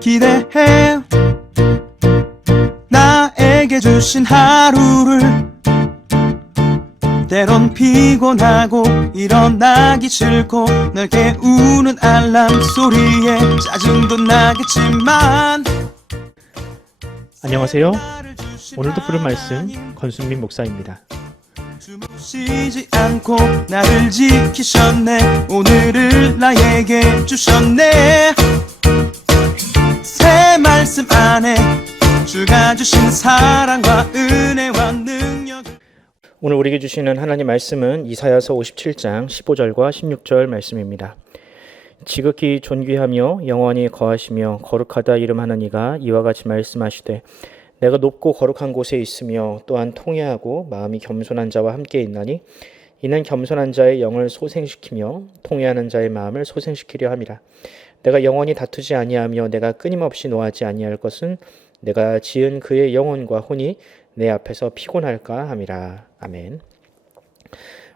기대해 나에게 주신 하루를 때론 피곤하고 일어나기 싫고 널 깨우는 알람 소리에 짜증도 나겠지만 안녕하세요. 오늘도 부를 말씀 권순민 목사입니다. 쉬지 않고 나를 지키셨네. 오늘을 나에게 주셨네. 새 말씀 안에 주가 주신 사랑과 은혜와 능력. 오늘 우리에게 주시는 하나님 말씀은 이사야서 57장 15절과 16절 말씀입니다. 지극히 존귀하며 영원히 거하시며 거룩하다 이름하는 이가 이와 같이 말씀하시되 내가 높고 거룩한 곳에 있으며 또한 통회하고 마음이 겸손한 자와 함께 있나니 이는 겸손한 자의 영을 소생시키며 통회하는 자의 마음을 소생시키려 함이라. 내가 영원히 다투지 아니하며 내가 끊임없이 노하지 아니할 것은 내가 지은 그의 영혼과 혼이 내 앞에서 피곤할까 함이라. 아멘.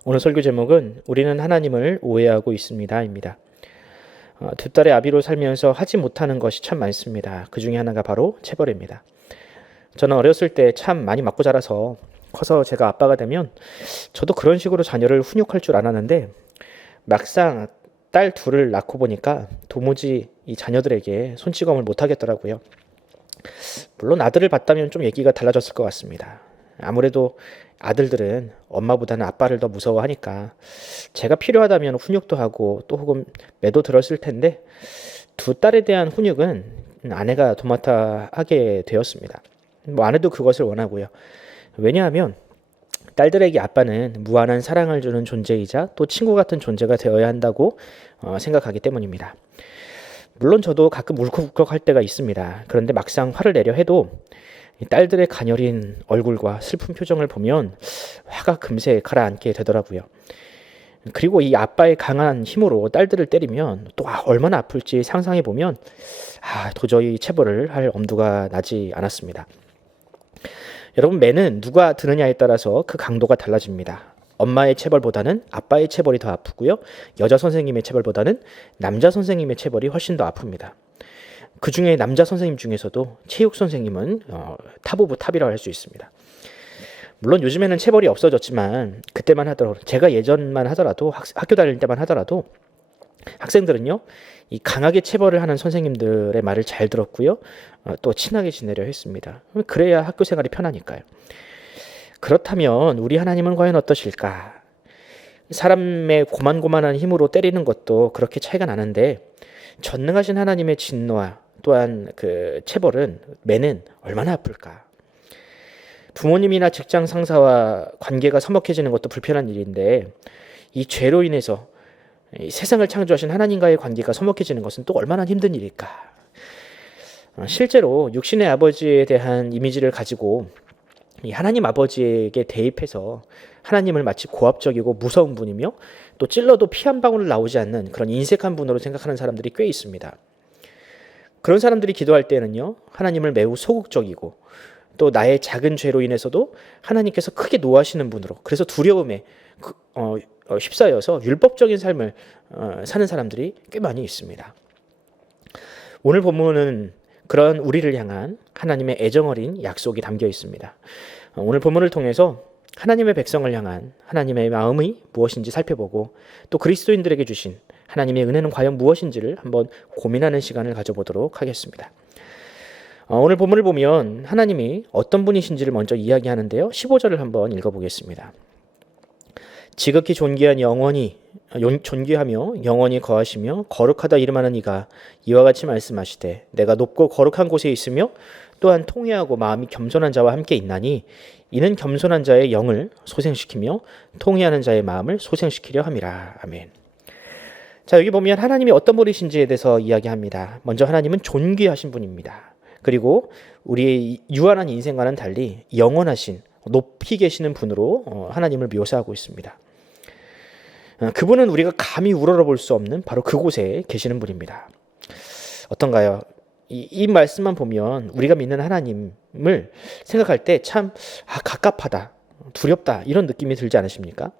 오늘 설교 제목은 우리는 하나님을 오해하고 있습니다입니다. 두 딸의 아비로 살면서 하지 못하는 것이 참 많습니다. 그 중에 하나가 바로 체벌입니다. 저는 어렸을 때 참 많이 맞고 자라서 커서 제가 아빠가 되면 저도 그런 식으로 자녀를 훈육할 줄 알았는데 막상 딸 둘을 낳고 보니까 도무지 이 자녀들에게 손찌검을 못 하겠더라고요. 물론 아들을 봤다면 좀 얘기가 달라졌을 것 같습니다. 아무래도 아들들은 엄마보다는 아빠를 더 무서워하니까 제가 필요하다면 훈육도 하고 또 혹은 매도 들었을 텐데 두 딸에 대한 훈육은 아내가 도맡아 하게 되었습니다. 아내도 그것을 원하고요. 왜냐하면 딸들에게 아빠는 무한한 사랑을 주는 존재이자 또 친구 같은 존재가 되어야 한다고 생각하기 때문입니다. 물론 저도 가끔 울컥울컥 할 때가 있습니다. 그런데 막상 화를 내려 해도 딸들의 가녀린 얼굴과 슬픈 표정을 보면 화가 금세 가라앉게 되더라고요. 그리고 이 아빠의 강한 힘으로 딸들을 때리면 또 얼마나 아플지 상상해 보면 도저히 체벌을 할 엄두가 나지 않았습니다. 여러분, 매는 누가 드느냐에 따라서 그 강도가 달라집니다. 엄마의 체벌보다는 아빠의 체벌이 더 아프고요. 여자 선생님의 체벌보다는 남자 선생님의 체벌이 훨씬 더 아픕니다. 그 중에 남자 선생님 중에서도 체육 선생님은 탑 오브 탑이라고 할 수 있습니다. 물론 요즘에는 체벌이 없어졌지만 그때만 하더라도 제가 예전만 하더라도 학교 다닐 때만 하더라도 학생들은요 이 강하게 체벌을 하는 선생님들의 말을 잘 들었고요 또 친하게 지내려 했습니다. 그래야 학교 생활이 편하니까요. 그렇다면 우리 하나님은 과연 어떠실까? 사람의 고만고만한 힘으로 때리는 것도 그렇게 차이가 나는데 전능하신 하나님의 진노와 또한 그 체벌은 매는 얼마나 아플까? 부모님이나 직장 상사와 관계가 서먹해지는 것도 불편한 일인데 이 죄로 인해서 이 세상을 창조하신 하나님과의 관계가 서먹해지는 것은 또 얼마나 힘든 일일까? 실제로 육신의 아버지에 대한 이미지를 가지고 이 하나님 아버지에게 대입해서 하나님을 마치 고압적이고 무서운 분이며 또 찔러도 피 한 방울 나오지 않는 그런 인색한 분으로 생각하는 사람들이 꽤 있습니다. 그런 사람들이 기도할 때는요 하나님을 매우 소극적이고 또 나의 작은 죄로 인해서도 하나님께서 크게 노하시는 분으로, 그래서 두려움에 휩싸여서 율법적인 삶을 사는 사람들이 꽤 많이 있습니다. 오늘 본문은 그런 우리를 향한 하나님의 애정어린 약속이 담겨 있습니다. 오늘 본문을 통해서 하나님의 백성을 향한 하나님의 마음이 무엇인지 살펴보고 또 그리스도인들에게 주신 하나님의 은혜는 과연 무엇인지를 한번 고민하는 시간을 가져보도록 하겠습니다. 오늘 본문을 보면 하나님이 어떤 분이신지를 먼저 이야기하는데요. 15절을 한번 읽어보겠습니다. 지극히 존귀하며 영원히 거하시며 거룩하다 이름하는 이가 이와 같이 말씀하시되 내가 높고 거룩한 곳에 있으며 또한 통회하고 마음이 겸손한 자와 함께 있나니 이는 겸손한 자의 영을 소생시키며 통회하는 자의 마음을 소생시키려 함이라. 아멘. 자, 여기 보면 하나님이 어떤 분이신지에 대해서 이야기합니다. 먼저 하나님은 존귀하신 분입니다. 그리고 우리의 유한한 인생과는 달리 영원하신 높이 계시는 분으로 하나님을 묘사하고 있습니다. 그분은 우리가 감히 우러러볼 수 없는 바로 그곳에 계시는 분입니다. 어떤가요? 이 말씀만 보면 우리가 믿는 하나님을 생각할 때 참 갑갑하다, 두렵다 이런 느낌이 들지 않으십니까?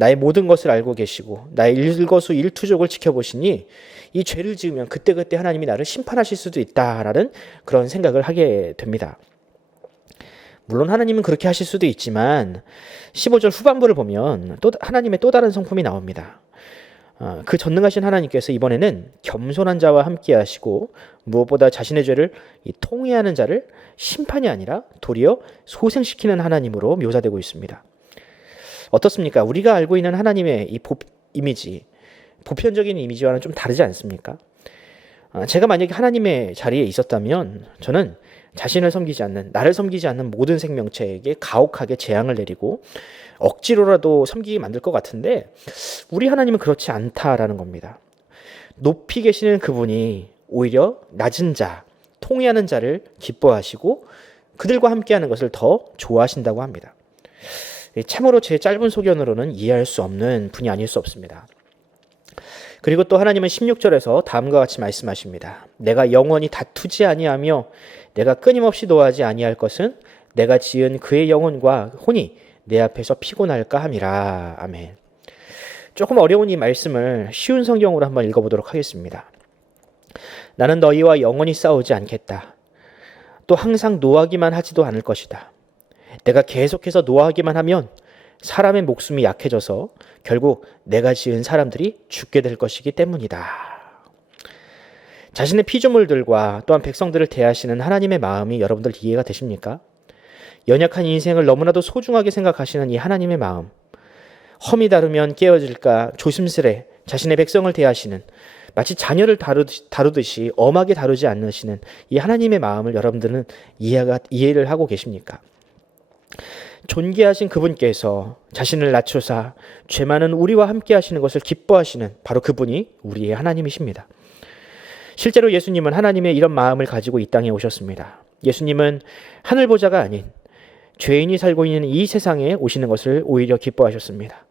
나의 모든 것을 알고 계시고 나의 일거수일투족을 지켜보시니 이 죄를 지으면 그때그때 하나님이 나를 심판하실 수도 있다라는 그런 생각을 하게 됩니다. 물론 하나님은 그렇게 하실 수도 있지만 15절 후반부를 보면 또 하나님의 또 다른 성품이 나옵니다. 그 전능하신 하나님께서 이번에는 겸손한 자와 함께 하시고 무엇보다 자신의 죄를 통회하는 자를 심판이 아니라 도리어 소생시키는 하나님으로 묘사되고 있습니다. 어떻습니까? 우리가 알고 있는 하나님의 이 이미지, 보편적인 이미지와는 좀 다르지 않습니까? 제가 만약에 하나님의 자리에 있었다면 저는 자신을 섬기지 않는, 나를 섬기지 않는 모든 생명체에게 가혹하게 재앙을 내리고 억지로라도 섬기게 만들 것 같은데 우리 하나님은 그렇지 않다라는 겁니다. 높이 계시는 그분이 오히려 낮은 자, 통회하는 자를 기뻐하시고 그들과 함께하는 것을 더 좋아하신다고 합니다. 참으로 제 짧은 소견으로는 이해할 수 없는 분이 아닐 수 없습니다. 그리고 또 하나님은 16절에서 다음과 같이 말씀하십니다. 내가 영원히 다투지 아니하며 내가 끊임없이 노하지 아니할 것은 내가 지은 그의 영혼과 혼이 내 앞에서 피곤할까 함이라. 아멘. 조금 어려운 이 말씀을 쉬운 성경으로 한번 읽어보도록 하겠습니다. 나는 너희와 영원히 싸우지 않겠다. 또 항상 노하기만 하지도 않을 것이다. 내가 계속해서 노하기만 하면 사람의 목숨이 약해져서 결국 내가 지은 사람들이 죽게 될 것이기 때문이다. 자신의 피조물들과 또한 백성들을 대하시는 하나님의 마음이 여러분들 이해가 되십니까? 연약한 인생을 너무나도 소중하게 생각하시는 이 하나님의 마음, 험이 다르면 깨어질까 조심스레 자신의 백성을 대하시는, 마치 자녀를 다루듯이 엄하게 다루지 않으시는 이 하나님의 마음을 여러분들은 이해를 하고 계십니까? 존귀하신 그분께서 자신을 낮추사 죄 많은 우리와 함께 하시는 것을 기뻐하시는 바로 그분이 우리의 하나님이십니다. 실제로 예수님은 하나님의 이런 마음을 가지고 이 땅에 오셨습니다. 예수님은 하늘 보좌가 아닌 죄인이 살고 있는 이 세상에 오시는 것을 오히려 기뻐하셨습니다.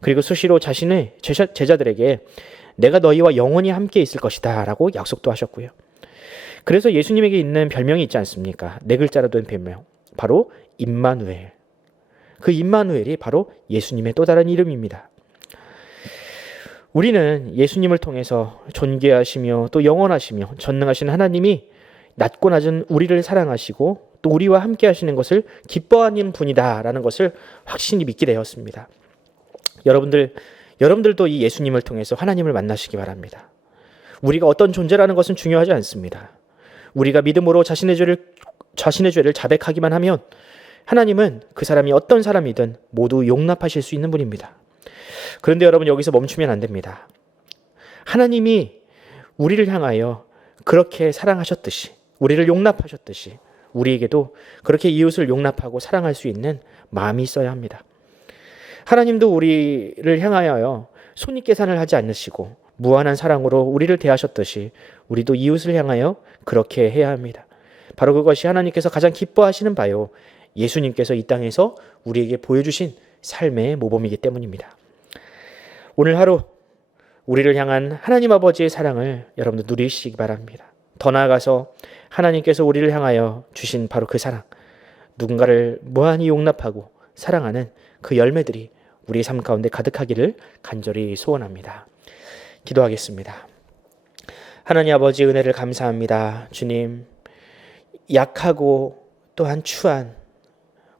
그리고 수시로 자신의 제자들에게 내가 너희와 영원히 함께 있을 것이다 라고 약속도 하셨고요. 그래서 예수님에게 있는 별명이 있지 않습니까? 4글자로 된 별명, 바로 임마누엘. 그 임마누엘이 바로 예수님의 또 다른 이름입니다. 우리는 예수님을 통해서 존귀하시며 또 영원하시며 전능하신 하나님이 낮고 낮은 우리를 사랑하시고 또 우리와 함께 하시는 것을 기뻐하는 분이다라는 것을 확신히 믿게 되었습니다. 여러분들도 이 예수님을 통해서 하나님을 만나시기 바랍니다. 우리가 어떤 존재라는 것은 중요하지 않습니다. 우리가 믿음으로 자신의 죄를 자백하기만 하면 하나님은 그 사람이 어떤 사람이든 모두 용납하실 수 있는 분입니다. 그런데 여러분, 여기서 멈추면 안 됩니다. 하나님이 우리를 향하여 그렇게 사랑하셨듯이, 우리를 용납하셨듯이 우리에게도 그렇게 이웃을 용납하고 사랑할 수 있는 마음이 있어야 합니다. 하나님도 우리를 향하여 손익계산을 하지 않으시고 무한한 사랑으로 우리를 대하셨듯이 우리도 이웃을 향하여 그렇게 해야 합니다. 바로 그것이 하나님께서 가장 기뻐하시는 바요, 예수님께서 이 땅에서 우리에게 보여주신 삶의 모범이기 때문입니다. 오늘 하루 우리를 향한 하나님 아버지의 사랑을 여러분들 누리시기 바랍니다. 더 나아가서 하나님께서 우리를 향하여 주신 바로 그 사랑, 누군가를 무한히 용납하고 사랑하는 그 열매들이 우리 삶 가운데 가득하기를 간절히 소원합니다. 기도하겠습니다. 하나님 아버지, 은혜를 감사합니다. 주님, 약하고 또한 추한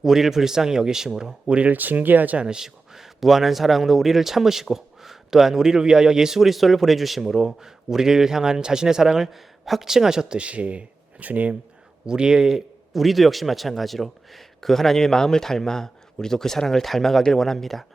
우리를 불쌍히 여기심으로 우리를 징계하지 않으시고 무한한 사랑으로 우리를 참으시고 또한 우리를 위하여 예수 그리스도를 보내주심으로 우리를 향한 자신의 사랑을 확증하셨듯이 주님, 우리도 역시 마찬가지로 그 하나님의 마음을 닮아 우리도 그 사랑을 닮아가길 원합니다.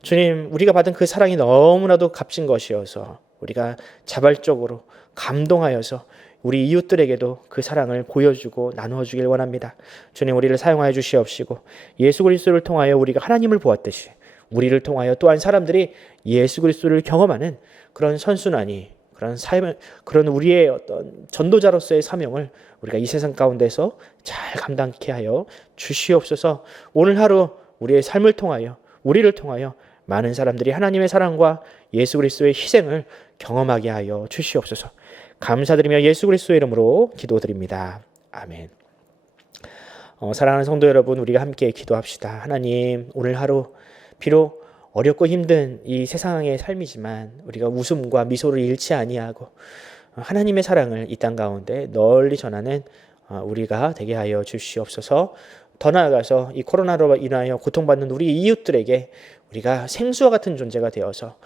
주님, 우리가 받은 그 사랑이 너무나도 값진 것이어서 우리가 자발적으로 감동하여서 우리 이웃들에게도 그 사랑을 보여주고 나누어주길 원합니다. 주님, 우리를 사용하여 주시옵시고 예수 그리스도를 통하여 우리가 하나님을 보았듯이 우리를 통하여 또한 사람들이 예수 그리스도를 경험하는 그런 선순환이, 그런 삶을, 그런 우리의 어떤 전도자로서의 사명을 우리가 이 세상 가운데서 잘 감당케 하여 주시옵소서. 오늘 하루 우리의 삶을 통하여, 우리를 통하여 많은 사람들이 하나님의 사랑과 예수 그리스도의 희생을 경험하게 하여 주시옵소서. 감사드리며 예수 그리스도의 이름으로 기도드립니다. 아멘. 사랑하는 성도 여러분, 우리가 함께 기도합시다. 하나님, 오늘 하루 비록 어렵고 힘든 이 세상의 삶이지만 우리가 웃음과 미소를 잃지 아니하고 하나님의 사랑을 이 땅 가운데 널리 전하는 우리가 되게 하여 주시옵소서. 더 나아가서 이 코로나로 인하여 고통받는 우리 이웃들에게 우리가 생수와 같은 존재가 되어서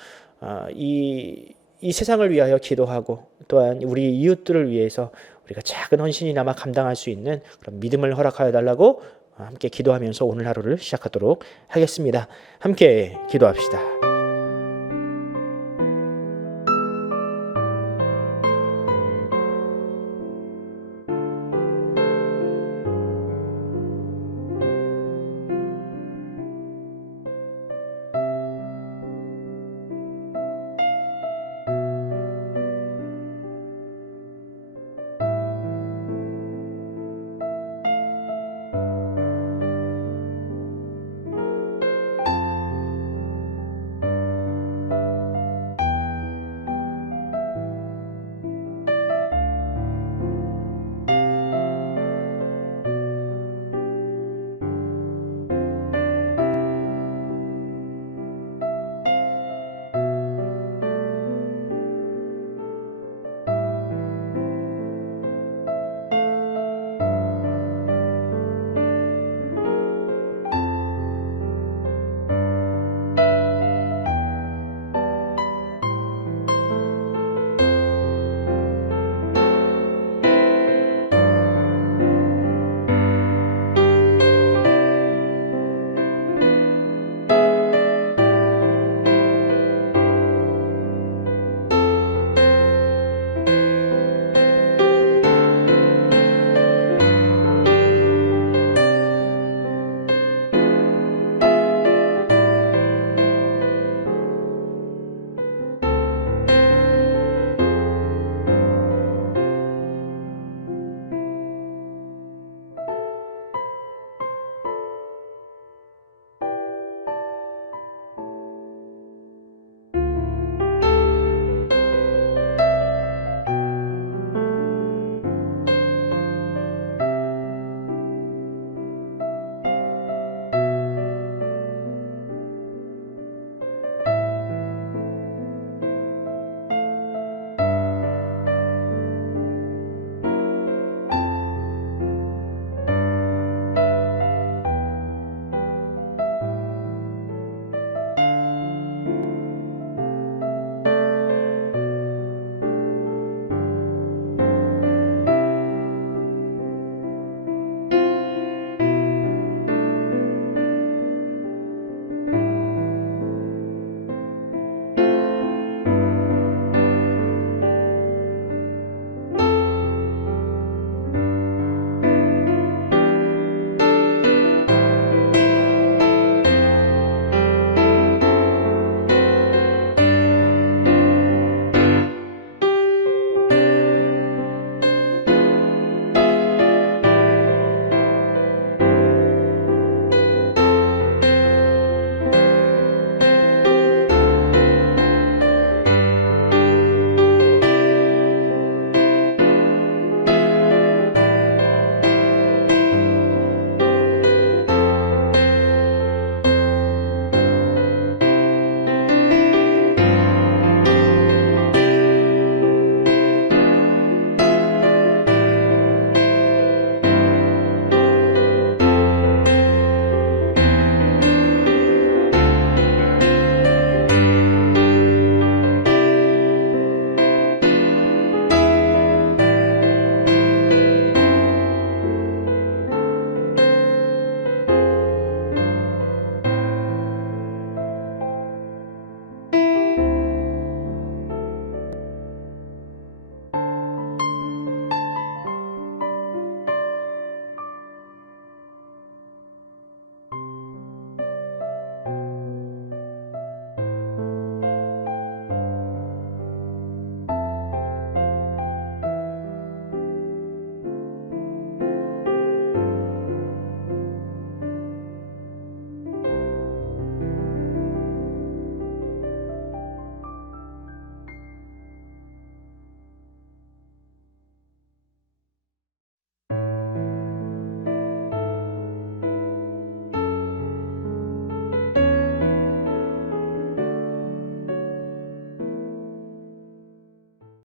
이 세상을 위하여 기도하고 또한 우리 이웃들을 위해서 우리가 작은 헌신이나마 감당할 수 있는 그런 믿음을 허락하여 달라고 함께 기도하면서 오늘 하루를 시작하도록 하겠습니다. 함께 기도합시다.